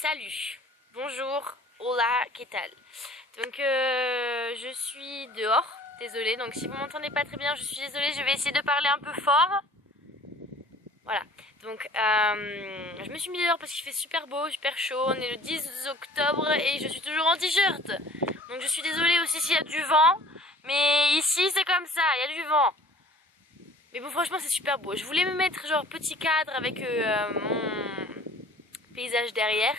Salut, bonjour, hola, qu'est-ce tal? Donc je suis dehors, désolée, donc si vous m'entendez pas très bien, je suis désolée, je vais essayer de parler un peu fort. Voilà, donc je me suis mis dehors parce qu'il fait super beau, super chaud, on est le 10 octobre et je suis toujours en t-shirt. Donc je suis désolée aussi s'il y a du vent, mais ici c'est comme ça, il y a du vent. Mais bon, franchement c'est super beau. Je voulais me mettre genre petit cadre avec mon paysage derrière,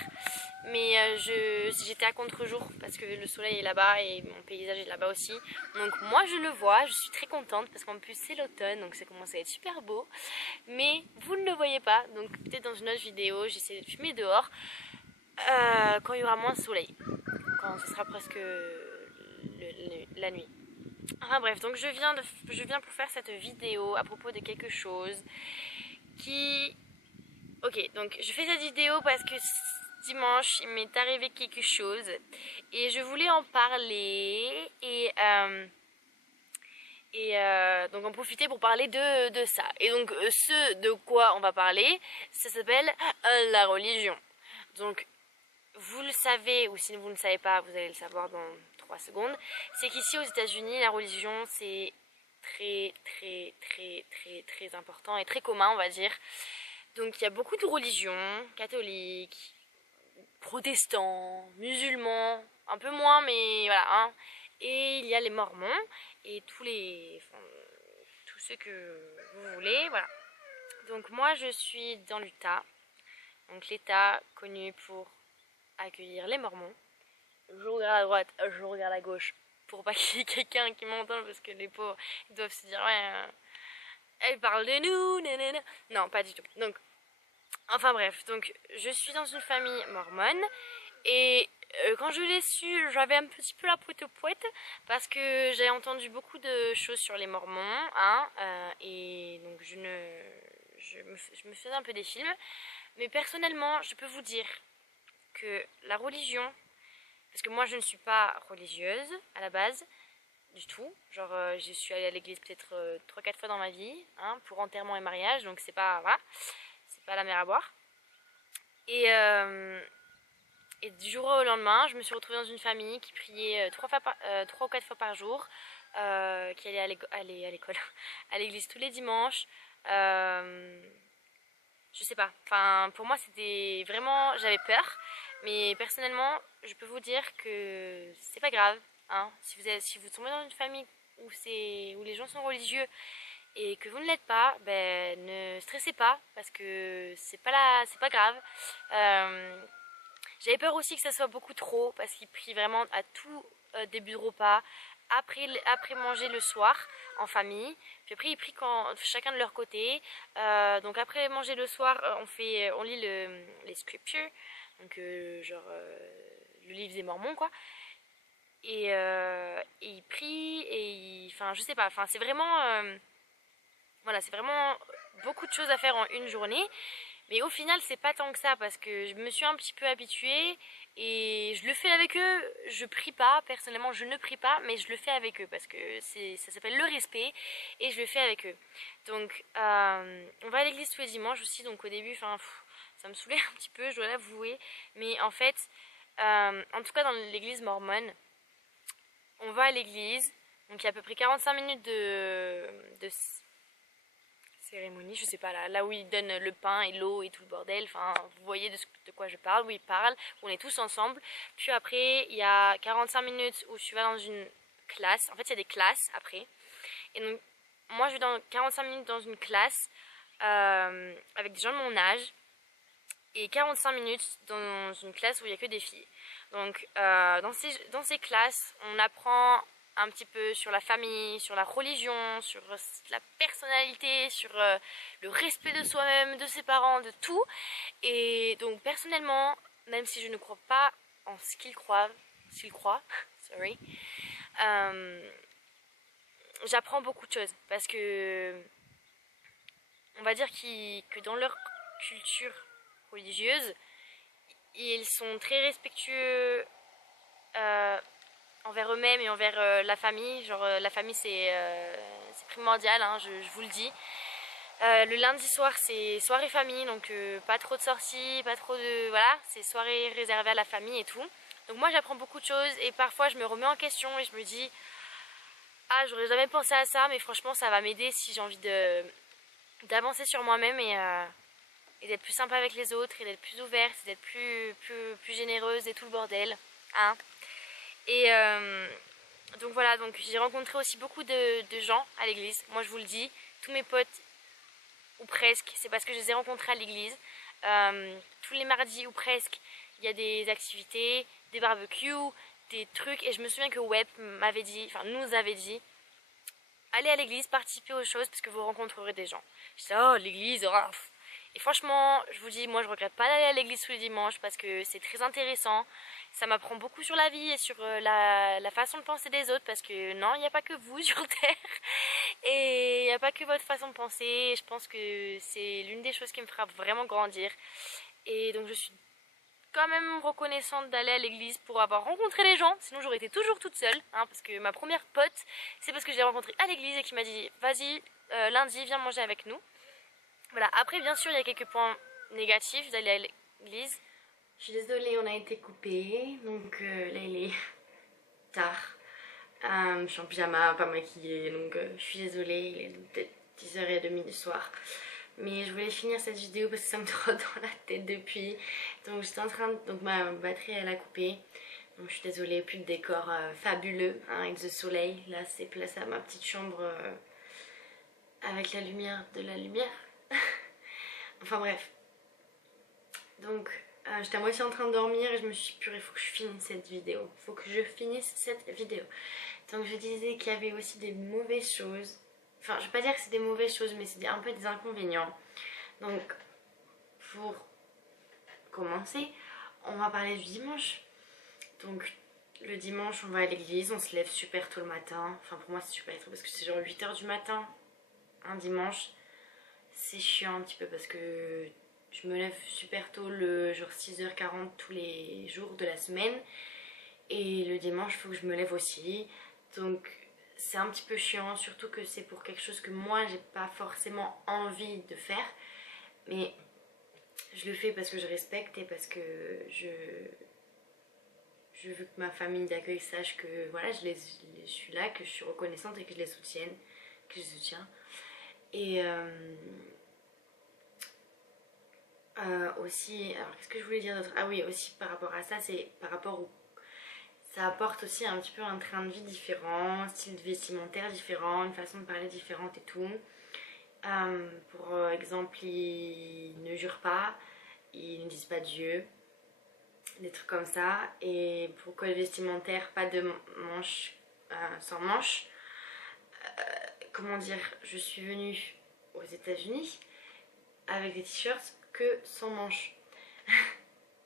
mais j'étais à contre-jour parce que le soleil est là-bas et mon paysage est là-bas aussi. Donc moi je le vois, je suis très contente parce qu'en plus c'est l'automne, donc ça commence à être super beau. Mais vous ne le voyez pas, donc peut-être dans une autre vidéo j'essaie de filmer dehors quand il y aura moins de soleil, quand ce sera presque la nuit. Enfin bref, donc je viens pour faire cette vidéo à propos de quelque chose qui... Ok, donc je fais cette vidéo parce que dimanche il m'est arrivé quelque chose et je voulais en parler donc en profiter pour parler de ça. Et donc ce de quoi on va parler, ça s'appelle la religion. Donc vous le savez, ou si vous ne le savez pas, vous allez le savoir dans 3 secondes, c'est qu'ici aux États-Unis, la religion c'est très important et très commun, on va dire. Donc il y a beaucoup de religions, catholiques, protestants, musulmans, un peu moins, mais voilà. Hein. Et il y a les mormons et tous ceux que vous voulez, voilà. Donc moi je suis dans l'Utah, donc l'État connu pour accueillir les mormons. Je regarde à droite, je regarde à gauche pour pas qu'il y ait quelqu'un qui m'entende parce que les pauvres ils doivent se dire ouais, elle parle de nous, nanana. Non, pas du tout. Donc enfin bref, donc je suis dans une famille mormone et quand je l'ai su, j'avais un petit peu la poète aux poètes parce que j'ai entendu beaucoup de choses sur les mormons, hein, et donc je me faisais un peu des films. Mais personnellement, je peux vous dire que la religion, parce que moi je ne suis pas religieuse à la base, du tout. Genre je suis allée à l'église peut-être 3-4 fois dans ma vie, hein, pour enterrement et mariage, donc c'est pas, voilà, c'est pas la mer à boire. Et du jour au lendemain, je me suis retrouvée dans une famille qui priait 3 ou 4 fois par jour, qui allait à l'école, à l'église tous les dimanches. Je sais pas, enfin pour moi c'était vraiment, j'avais peur, mais personnellement je peux vous dire que c'est pas grave, hein. Si vous tombez dans une famille où les gens sont religieux et que vous ne l'êtes pas, ben ne stressez pas parce que c'est pas grave. J'avais peur aussi que ça soit beaucoup trop parce qu'ils prient vraiment à tout début de repas, après manger le soir en famille, puis après ils prient chacun de leur côté. Donc après manger le soir, on lit les scriptures, donc le livre des Mormons quoi. Et ils prient enfin je sais pas, enfin c'est vraiment voilà, c'est vraiment beaucoup de choses à faire en une journée. Mais au final, c'est pas tant que ça parce que je me suis un petit peu habituée et je le fais avec eux. Je prie pas, personnellement, je ne prie pas, mais je le fais avec eux parce que ça s'appelle le respect et je le fais avec eux. Donc, on va à l'église tous les dimanches aussi. Donc, au début, enfin, ça me saoulait un petit peu, je dois l'avouer. Mais en fait, en tout cas, dans l'église mormone, on va à l'église. Donc, il y a à peu près 45 minutes de cérémonie, je sais pas, là où ils donnent le pain et l'eau et tout le bordel, enfin vous voyez de quoi je parle, où ils parlent, où on est tous ensemble. Puis après il y a 45 minutes où tu vas dans une classe, en fait il y a des classes après. Et donc moi je vais dans 45 minutes dans une classe avec des gens de mon âge et 45 minutes dans une classe où il n'y a que des filles. Donc dans ces classes on apprend un petit peu sur la famille, sur la religion, sur la personnalité, sur le respect de soi-même, de ses parents, de tout. Et donc personnellement, même si je ne crois pas en ce qu'ils croient, sorry, j'apprends beaucoup de choses parce que on va dire que dans leur culture religieuse, ils sont très respectueux envers eux-mêmes et envers la famille. Genre la famille c'est primordial, hein, je vous le dis. Le lundi soir c'est soirée famille, donc pas trop de sorties, pas trop de... Voilà, c'est soirée réservée à la famille et tout. Donc moi j'apprends beaucoup de choses et parfois je me remets en question et je me dis ah j'aurais jamais pensé à ça, mais franchement ça va m'aider si j'ai envie d'avancer sur moi-même et d'être plus sympa avec les autres et d'être plus ouverte, d'être plus généreuse et tout le bordel. Hein. Et donc voilà, donc j'ai rencontré aussi beaucoup de gens à l'église. Moi je vous le dis, tous mes potes, ou presque, c'est parce que je les ai rencontrés à l'église. Tous les mardis ou presque, il y a des activités, des barbecues, des trucs. Et je me souviens que Web m'avait dit, enfin nous avait dit, allez à l'église, participez aux choses parce que vous rencontrerez des gens. Je dis oh l'église, oh. Et franchement, je vous dis, moi je regrette pas d'aller à l'église tous les dimanches parce que c'est très intéressant. Ça m'apprend beaucoup sur la vie et sur la façon de penser des autres parce que non, il n'y a pas que vous sur Terre et il n'y a pas que votre façon de penser. Et je pense que c'est l'une des choses qui me fera vraiment grandir. Et donc je suis quand même reconnaissante d'aller à l'église pour avoir rencontré les gens, sinon j'aurais été toujours toute seule, hein, parce que ma première pote, c'est parce que je l'ai rencontrée à l'église et qui m'a dit vas-y, lundi, viens manger avec nous. Voilà, après bien sûr il y a quelques points négatifs d'aller à l'église. Je suis désolée, on a été coupé, donc là il est tard. Je suis en pyjama, pas maquillée, donc je suis désolée, il est peut-être 10h30 du soir. Mais je voulais finir cette vidéo parce que ça me trotte dans la tête depuis. Donc j'étais en train de... Donc ma batterie elle a coupé. Donc je suis désolée, plus de décor fabuleux hein, avec le soleil. Là c'est place à ma petite chambre avec la lumière de la lumière. Enfin bref. Donc j'étais à moitié en train de dormir et je me suis dit purée, il faut que je finisse cette vidéo. Il faut que je finisse cette vidéo. Donc je disais qu'il y avait aussi des mauvaises choses. Enfin, je vais pas dire que c'est des mauvaises choses, mais c'est un peu des inconvénients. Donc, pour commencer, on va parler du dimanche. Donc, le dimanche, on va à l'église, on se lève super tôt le matin. Enfin, pour moi, c'est super tôt parce que c'est genre 8h du matin. Un dimanche, c'est chiant un petit peu parce que je me lève super tôt, le genre 6h40 tous les jours de la semaine. Et le dimanche, il faut que je me lève aussi. Donc, c'est un petit peu chiant, surtout que c'est pour quelque chose que moi j'ai pas forcément envie de faire, mais je le fais parce que je respecte et parce que je veux que ma famille d'accueil sache que voilà, je suis là, que je suis reconnaissante et que je les soutienne, que je les soutiens. Et aussi, alors qu'est-ce que je voulais dire d'autre? Ah oui, aussi par rapport à ça, c'est par rapport au... Ça apporte aussi un petit peu un train de vie différent, un style vestimentaire différent, une façon de parler différente et tout. Pour exemple, ils ne jurent pas, ils ne disent pas Dieu, des trucs comme ça. Et pour code vestimentaire, pas de manches sans manches. Comment dire, je suis venue aux États-Unis avec des t-shirts que sans manches.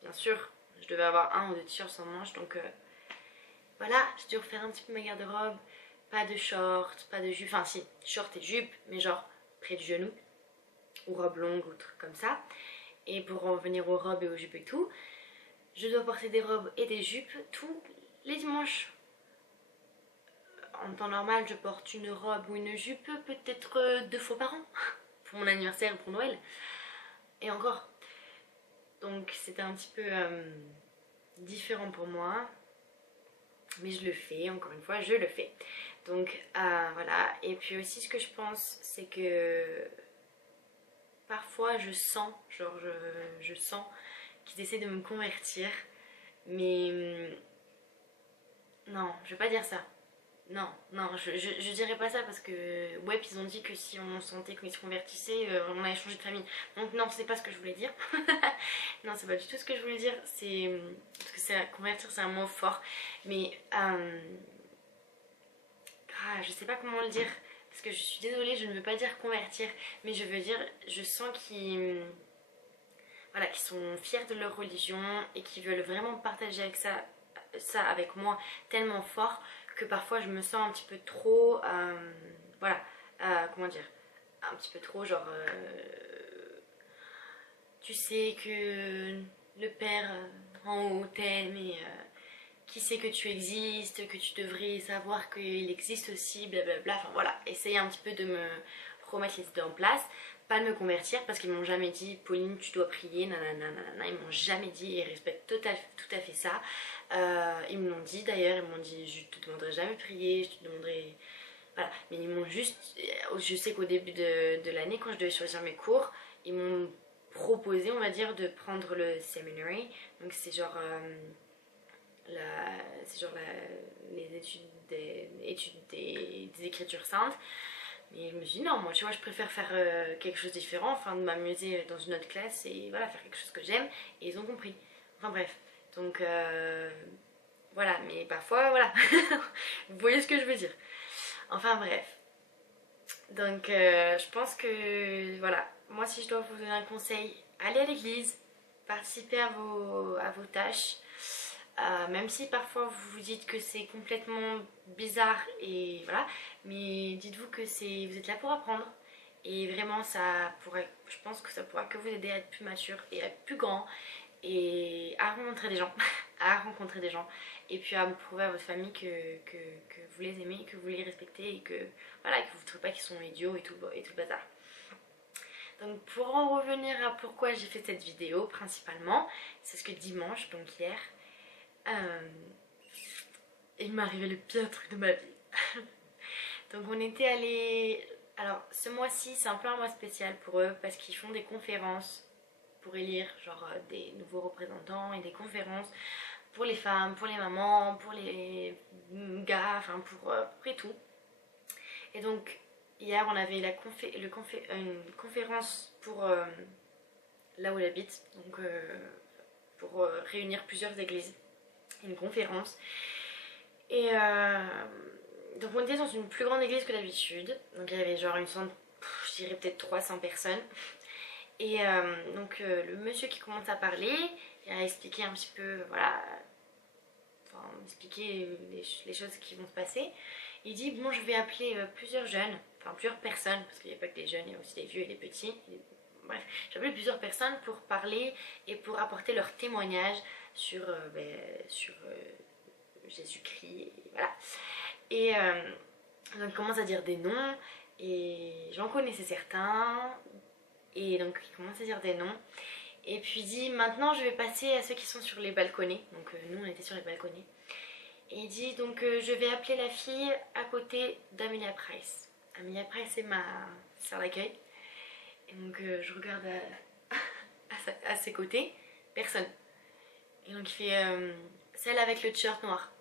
Bien sûr, je devais avoir un ou deux t-shirts sans manches, donc voilà, j'ai dû refaire un petit peu ma garde-robe. Pas de shorts, pas de jupe, enfin si, shorts et jupe, mais genre près du genou, ou robe longue ou trucs comme ça. Et pour en venir aux robes et aux jupes et tout, je dois porter des robes et des jupes tous les dimanches. En temps normal, je porte une robe ou une jupe peut-être 2 fois par an, pour mon anniversaire ou pour Noël. Et encore. Donc c'était un petit peu différent pour moi. Mais je le fais, encore une fois, je le fais. Donc voilà. Et puis aussi ce que je pense, c'est que parfois je sens, genre je sens qu'ils essaient de me convertir. Mais non, je vais pas dire ça. Non, non, je dirais pas ça parce que ouais, ils ont dit que si on sentait qu'ils se convertissaient, on allait changer de famille. Donc non, c'est pas ce que je voulais dire. Non, c'est pas du tout ce que je voulais dire. C'est parce que convertir, c'est un mot fort. Mais je sais pas comment le dire parce que je suis désolée, je ne veux pas dire convertir, mais je veux dire, je sens qu'ils voilà, qu'ils sont fiers de leur religion et qu'ils veulent vraiment partager avec ça avec moi tellement fort que parfois je me sens un petit peu trop voilà, comment dire, un petit peu trop genre tu sais que le père en haut t'aime et qui sait que tu existes, que tu devrais savoir qu'il existe aussi, blablabla, enfin voilà, essayer un petit peu de me remettre les idées en place. pas de me convertir parce qu'ils m'ont jamais dit Pauline tu dois prier, nanana, nanana. Ils m'ont jamais dit et ils respectent tout à fait ça. Ils me l'ont dit d'ailleurs, ils m'ont dit je te demanderai jamais de prier, je te demanderai... Voilà, mais ils m'ont juste... Je sais qu'au début de l'année, quand je devais choisir mes cours, ils m'ont proposé, on va dire, de prendre le seminary. Donc c'est genre... les études des écritures saintes. Mais je me suis dit non, moi tu vois je préfère faire quelque chose de différent, enfin de m'amuser dans une autre classe et voilà, faire quelque chose que j'aime, et ils ont compris. Enfin bref, donc voilà, mais parfois voilà, vous voyez ce que je veux dire. Enfin bref, donc je pense que voilà, moi si je dois vous donner un conseil, allez à l'église, participez à vos tâches. Même si parfois vous vous dites que c'est complètement bizarre et voilà, mais dites-vous que vous êtes là pour apprendre et vraiment ça pourrait, je pense que ça pourra que vous aider à être plus mature et à être plus grand et à rencontrer des gens, à rencontrer des gens et puis à prouver à votre famille que vous les aimez, que vous les respectez et que voilà, que vous ne trouvez pas qu'ils sont idiots et tout le bazar. Donc pour en revenir à pourquoi j'ai fait cette vidéo principalement, c'est ce que dimanche, donc hier, il m'est arrivé le pire truc de ma vie. Donc on était allés... Alors ce mois-ci c'est un peu un mois spécial pour eux parce qu'ils font des conférences pour élire genre des nouveaux représentants et des conférences pour les femmes, pour les mamans, pour les gars, enfin pour et tout. Et donc hier on avait une conférence pour là où j'habite, donc pour réunir plusieurs églises. Une conférence et donc on était dans une plus grande église que d'habitude, donc il y avait genre je dirais peut-être 300 personnes et donc le monsieur qui commence à parler, il a expliqué un petit peu, voilà, enfin expliquer les choses qui vont se passer. Il dit bon je vais appeler plusieurs jeunes, enfin plusieurs personnes, parce qu'il n'y a pas que des jeunes, il y a aussi des vieux et des petits. Bref, j'ai appelé plusieurs personnes pour parler et pour apporter leur témoignage sur Jésus-Christ, et voilà. Et donc il commence à dire des noms, et j'en connaissais certains, et donc il commence à dire des noms, et puis il dit maintenant je vais passer à ceux qui sont sur les balconnets, donc nous on était sur les balconnets, et il dit donc je vais appeler la fille à côté d'Amelia Price. Amelia Price c'est ma sœur d'accueil, et donc je regarde à ses côtés, personne. Et donc il fait celle avec le t-shirt noir.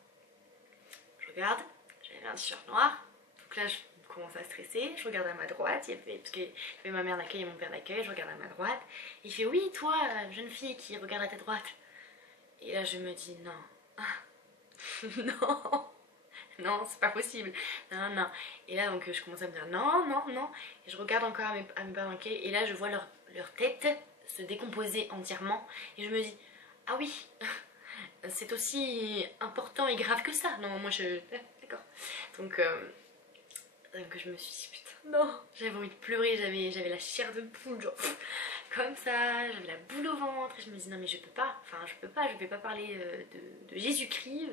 Je regarde, j'avais un t-shirt noir. Donc là je commence à stresser, je regarde à ma droite, parce qu'il y avait ma mère d'accueil et mon père d'accueil, je regarde à ma droite. Il fait oui toi, jeune fille qui regarde à ta droite. Et là je me dis non. Non. Non, c'est pas possible. Non, non. Et là donc je commence à me dire non, non, non. Et je regarde encore à mes parents d'accueil et là je vois leur tête se décomposer entièrement. Et je me dis ah oui, c'est aussi important et grave que ça. Non, moi je... D'accord. Donc je me suis dit putain, non. J'avais envie de pleurer, j'avais la chair de poule, genre comme ça, j'avais la boule au ventre. Et je me dis non mais je peux pas, enfin je vais pas parler de Jésus-Christ.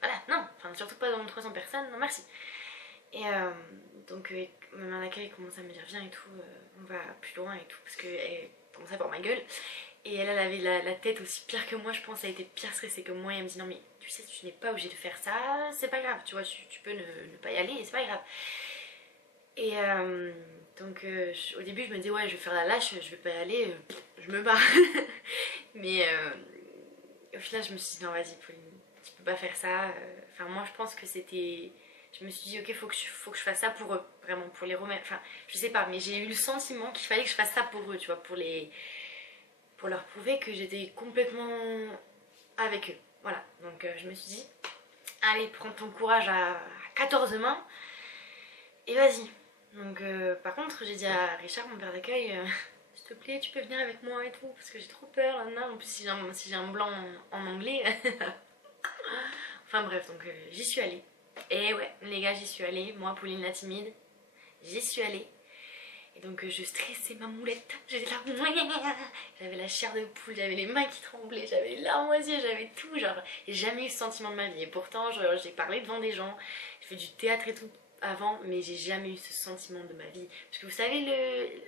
Voilà, non, enfin surtout pas dans 300 personnes, non merci. Et donc ma mère d'accueil commence à me dire viens et tout, on va plus loin et tout, parce qu'elle commence à voir ma gueule. Et elle avait la tête aussi pire que moi, je pense, elle était pire stressée que moi. Et elle me dit non mais tu sais tu n'es pas obligée de faire ça, c'est pas grave, tu vois, tu peux ne pas y aller et c'est pas grave. Et donc au début je me dis ouais je vais faire la lâche, je vais pas y aller, je me barre. Mais au final je me suis dit non vas-y Pauline, tu peux pas faire ça. Enfin moi je pense que c'était... Je me suis dit ok faut que je fasse ça pour eux, vraiment pour les remettre, enfin je sais pas, mais j'ai eu le sentiment qu'il fallait que je fasse ça pour eux, tu vois, pour leur prouver que j'étais complètement avec eux. Voilà, donc je me suis dit, allez, prends ton courage à 14 mains et vas-y. Donc par contre, j'ai dit à Richard, mon père d'accueil, s'il te plaît, tu peux venir avec moi et tout, parce que j'ai trop peur, là, là. En plus, si j'ai un blanc en anglais. Enfin bref, donc j'y suis allée. Et ouais, les gars, j'y suis allée. Moi, Pauline la timide, j'y suis allée. Et donc je stressais ma moulette, j'étais là, j'avais la chair de poule, j'avais les mains qui tremblaient, j'avais les larmes aux yeux, j'avais tout, genre j'ai jamais eu ce sentiment de ma vie. Et pourtant j'ai parlé devant des gens, j'ai fait du théâtre et tout avant, mais j'ai jamais eu ce sentiment de ma vie. Parce que vous savez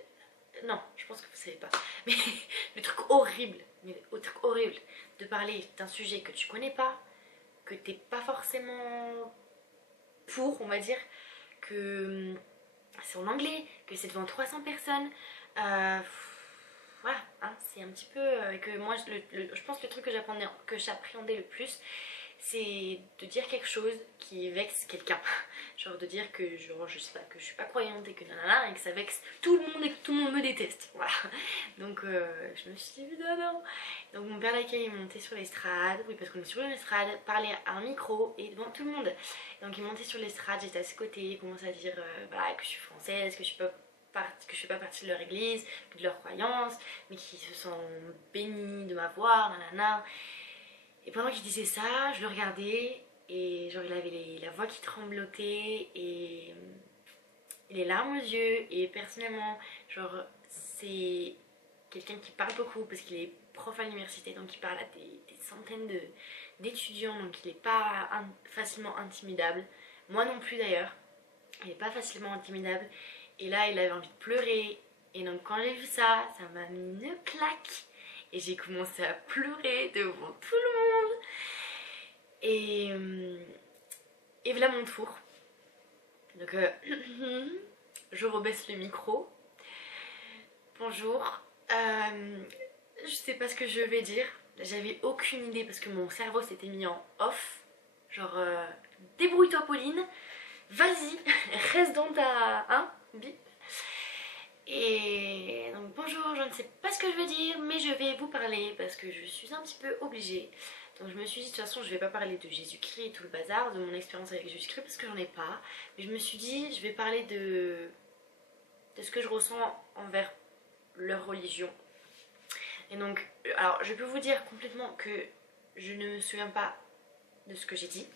Non, je pense que vous savez pas. Mais le truc horrible, de parler d'un sujet que tu connais pas, que t'es pas forcément pour, on va dire, que c'est en anglais, que c'est devant 300 personnes. Euh, voilà, hein, c'est un petit peu que moi, je pense que le truc que j'appréhendais le plus, c'est de dire quelque chose qui vexe quelqu'un. Genre de dire que genre, je sais pas, que je suis pas croyante et que nanana, et que ça vexe tout le monde et que tout le monde me déteste. Voilà. Donc je me suis dit non, non. Donc mon père d'accueil est monté sur l'estrade, oui parce qu'on est sur une estrade, parlait à un micro et devant tout le monde. Donc il est monté sur l'estrade, j'étais à ses côtés, il commence à dire voilà, que je suis française, que je suis pas que je fais pas partie de leur église, de leur croyance, mais qu'ils se sentent bénis de m'avoir, nanana. Et pendant qu'il disait ça, je le regardais et genre il avait la voix qui tremblotait et les larmes aux yeux. Et personnellement, genre c'est quelqu'un qui parle beaucoup parce qu'il est prof à l'université, donc il parle à des centaines d'étudiants, donc il n'est pas facilement intimidable. Moi non plus d'ailleurs, il n'est pas facilement intimidable. Et là, il avait envie de pleurer. Et donc quand j'ai vu ça, ça m'a mis une claque. Et j'ai commencé à pleurer devant tout le monde. Et voilà mon tour. Donc je rebaisse le micro. Bonjour. Je sais pas ce que je vais dire. J'avais aucune idée parce que mon cerveau s'était mis en off. Genre, débrouille-toi Pauline. Vas-y, reste dans ta... Hein, bip. Et donc bonjour, je ne sais pas ce que je veux dire, mais je vais vous parler parce que je suis un petit peu obligée. Donc je me suis dit de toute façon je vais pas parler de Jésus-Christ et tout le bazar, de mon expérience avec Jésus-Christ parce que j'en ai pas. Mais je me suis dit je vais parler de ce que je ressens envers leur religion. Et donc, alors je peux vous dire complètement que je ne me souviens pas de ce que j'ai dit.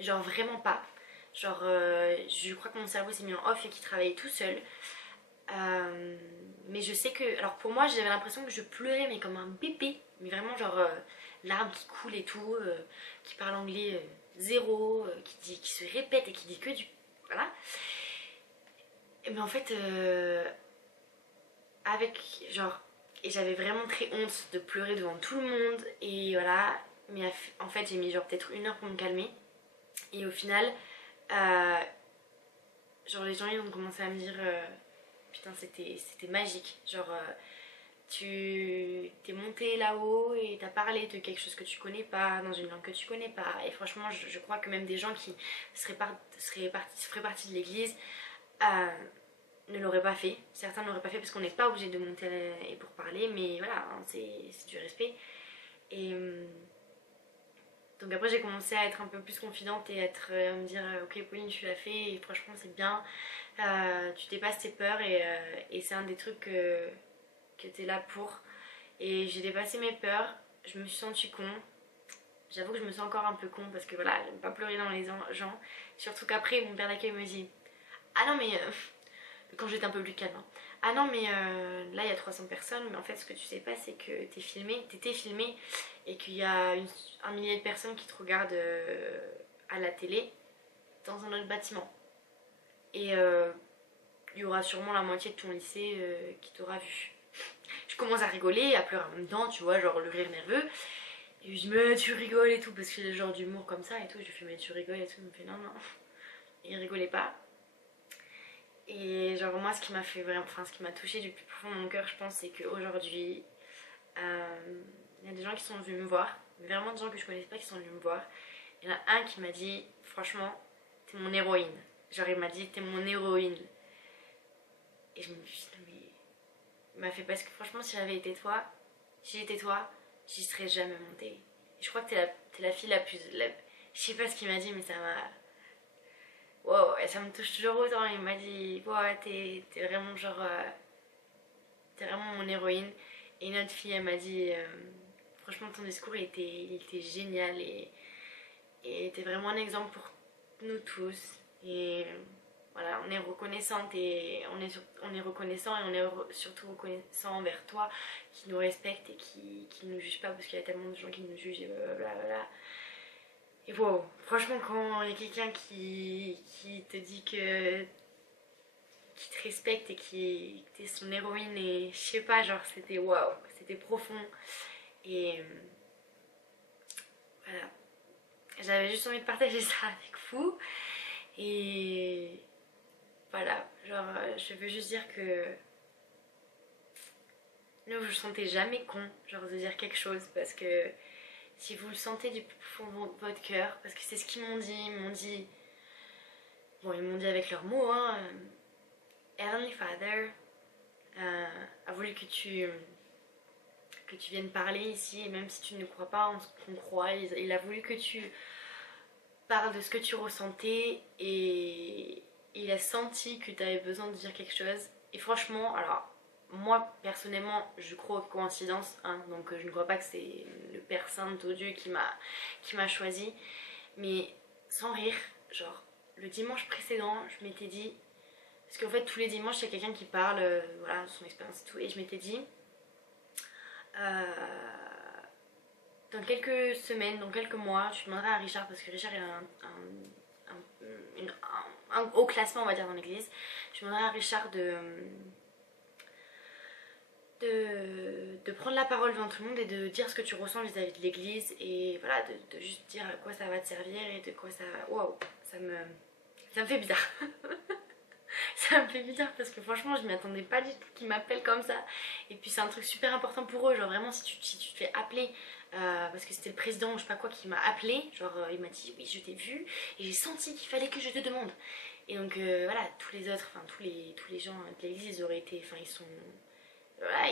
Genre vraiment pas. Genre je crois que mon cerveau s'est mis en off et qu'il travaillait tout seul. Mais je sais que, alors pour moi j'avais l'impression que je pleurais mais comme un bébé, mais vraiment genre larmes qui coulent et tout, qui parle anglais zéro, qui se répète et qui dit que du... Voilà. Mais en fait avec genre, et j'avais vraiment très honte de pleurer devant tout le monde et voilà, mais en fait j'ai mis genre peut-être 1 heure pour me calmer et au final genre les gens ils ont commencé à me dire putain c'était magique, genre tu t'es monté là-haut et t'as parlé de quelque chose que tu connais pas, dans une langue que tu connais pas, et franchement je crois que même des gens qui feraient partie de l'église ne l'auraient pas fait, certains ne l'auraient pas fait parce qu'on n'est pas obligé de monter et pour parler, mais voilà, hein, c'est du respect. Et donc après j'ai commencé à être un peu plus confidente et à me dire ok Pauline tu l'as fait et franchement c'est bien, tu dépasses tes peurs et c'est un des trucs que t'es là pour. Et j'ai dépassé mes peurs, je me suis sentie con. J'avoue que je me sens encore un peu con parce que voilà, j'aime pas pleurer dans les gens. Surtout qu'après mon père d'accueil me dit ah non mais quand j'étais un peu plus calme hein. Ah non mais là il y a 300 personnes, mais en fait ce que tu sais pas c'est que t'étais filmé et qu'il y a 1 millier de personnes qui te regardent à la télé dans un autre bâtiment. Et il y aura sûrement la moitié de ton lycée qui t'aura vu. Je commence à rigoler, à pleurer en même temps, tu vois, genre le rire nerveux. Et je dis mais tu rigoles et tout, parce qu'il y a le genre d'humour comme ça et tout. Je lui fais mais tu rigoles et tout, il me fait non non. Et il rigolait pas. Et genre moi ce qui m'a fait vraiment, enfin ce qui m'a touché du plus profond de mon cœur je pense c'est qu'aujourd'hui il y a des gens qui sont venus me voir, vraiment des gens que je connaissais pas qui sont venus me voir. Il y en a un qui m'a dit franchement t'es mon héroïne. Genre il m'a dit t'es mon héroïne. Et je me suis dit mais... Il m'a fait parce que franchement si j'avais été toi, si j'étais toi, j'y serais jamais montée. Et je crois que t'es la fille la plus... Je sais pas ce qu'il m'a dit mais ça m'a... Wow, et ça me touche toujours autant. Il m'a dit ouais t'es vraiment genre... t'es vraiment mon héroïne. Et une autre fille elle m'a dit franchement ton discours il était génial et t'es vraiment un exemple pour nous tous. Et voilà, on est reconnaissante et on est reconnaissant et on est surtout reconnaissant envers toi qui nous respecte et qui nous juge pas parce qu'il y a tellement de gens qui nous jugent et blablabla. Et wow, franchement quand il y a quelqu'un qui te dit que qui te respecte et qui était son héroïne, et je sais pas, genre c'était waouh, c'était profond. Et voilà, j'avais juste envie de partager ça avec vous. Et voilà, genre je veux juste dire que ne vous sentez jamais con, genre de dire quelque chose, parce que si vous le sentez du fond de votre cœur, parce que c'est ce qu'ils m'ont dit, bon ils m'ont dit avec leurs mots, hein, Heavenly Father a voulu que tu viennes parler ici, et même si tu ne crois pas en ce qu'on croit, il a voulu que tu parles de ce que tu ressentais, et il a senti que tu avais besoin de dire quelque chose. Et franchement, alors moi personnellement je crois aux coïncidences, hein, donc je ne crois pas que c'est le Père Saint au Dieu qui m'a choisi, mais sans rire, genre le dimanche précédent je m'étais dit, parce qu'en fait tous les dimanches il y a quelqu'un qui parle, voilà, de son expérience et tout, et je m'étais dit dans quelques semaines, dans quelques mois, je demanderai à Richard, parce que Richard est un haut classement, on va dire, dans l'église. Je demanderai à Richard de prendre la parole devant tout le monde et de dire ce que tu ressens vis-à-vis de l'église, et voilà, de juste dire à quoi ça va te servir et de quoi ça... Waouh, ça me fait bizarre. Ça me fait bizarre parce que franchement je m'y attendais pas du tout qu'ils m'appellent comme ça. Et puis c'est un truc super important pour eux, genre vraiment si tu te fais appeler, parce que c'était le président ou je sais pas quoi qui m'a appelé, genre il m'a dit oui je t'ai vu et j'ai senti qu'il fallait que je te demande. Et donc voilà, tous les autres, enfin tous les gens de l'église, ils auraient été, enfin ils sont, voilà,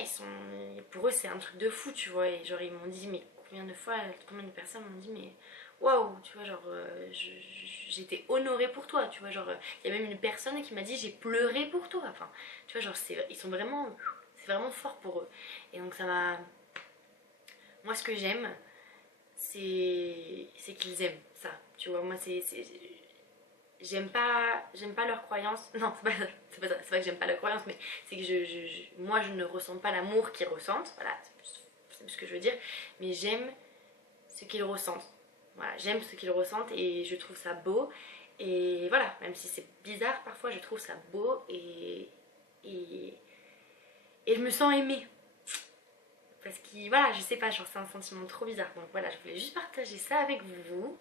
pour eux c'est un truc de fou, tu vois. Et genre ils m'ont dit, mais combien de personnes m'ont dit, mais waouh, tu vois, genre j'étais honorée pour toi, tu vois, genre il y a même une personne qui m'a dit j'ai pleuré pour toi, enfin tu vois, genre ils sont vraiment, c'est vraiment fort pour eux. Et donc ça m'a, moi ce que j'aime c'est qu'ils aiment ça, tu vois. Moi j'aime pas leur croyance, non c'est pas ça, c'est pas que j'aime pas leur croyance, mais c'est que moi je ne ressens pas l'amour qu'ils ressentent, voilà, c'est ce que je veux dire, mais j'aime ce qu'ils ressentent. Voilà, j'aime ce qu'ils ressentent et je trouve ça beau. Et voilà, même si c'est bizarre parfois, je trouve ça beau, et je me sens aimée. Parce que voilà, je sais pas, genre c'est un sentiment trop bizarre. Donc voilà, je voulais juste partager ça avec vous.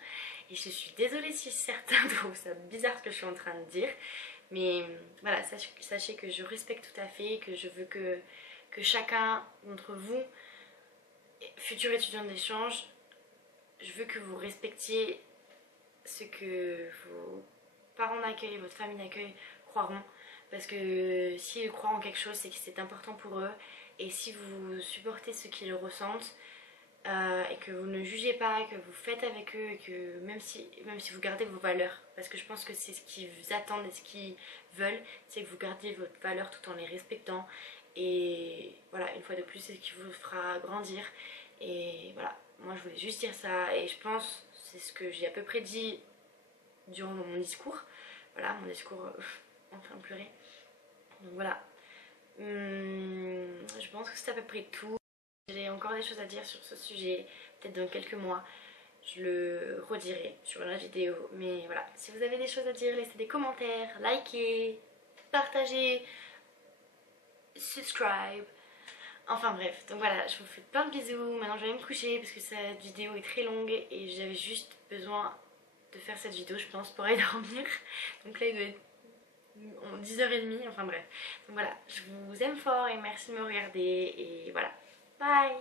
Et je suis désolée si certains trouvent ça bizarre ce que je suis en train de dire. Mais voilà, sachez que je respecte tout à fait, que je veux que chacun d'entre vous, futurs étudiants d'échange, je veux que vous respectiez ce que vos parents d'accueil, votre famille d'accueil croiront. Parce que s'ils croient en quelque chose, c'est que c'est important pour eux. Et si vous supportez ce qu'ils ressentent, et que vous ne jugez pas, que vous faites avec eux, et que même si vous gardez vos valeurs, parce que je pense que c'est ce qu'ils attendent et ce qu'ils veulent, c'est que vous gardiez votre valeur tout en les respectant. Et voilà, une fois de plus, c'est ce qui vous fera grandir. Et voilà, moi je voulais juste dire ça, et je pense, c'est ce que j'ai à peu près dit durant mon discours. Voilà, mon discours en train de pleurer. Donc voilà, je pense que c'est à peu près tout. J'ai encore des choses à dire sur ce sujet, peut-être dans quelques mois. Je le redirai sur la vidéo. Mais voilà, si vous avez des choses à dire, laissez des commentaires, likez, partagez, subscribe. Enfin bref, donc voilà, je vous fais plein de bisous. Maintenant je vais me coucher parce que cette vidéo est très longue et j'avais juste besoin de faire cette vidéo, je pense, pour aller dormir. Donc là il doit être 10h30, enfin bref. Donc voilà, je vous aime fort et merci de me regarder, et voilà, bye.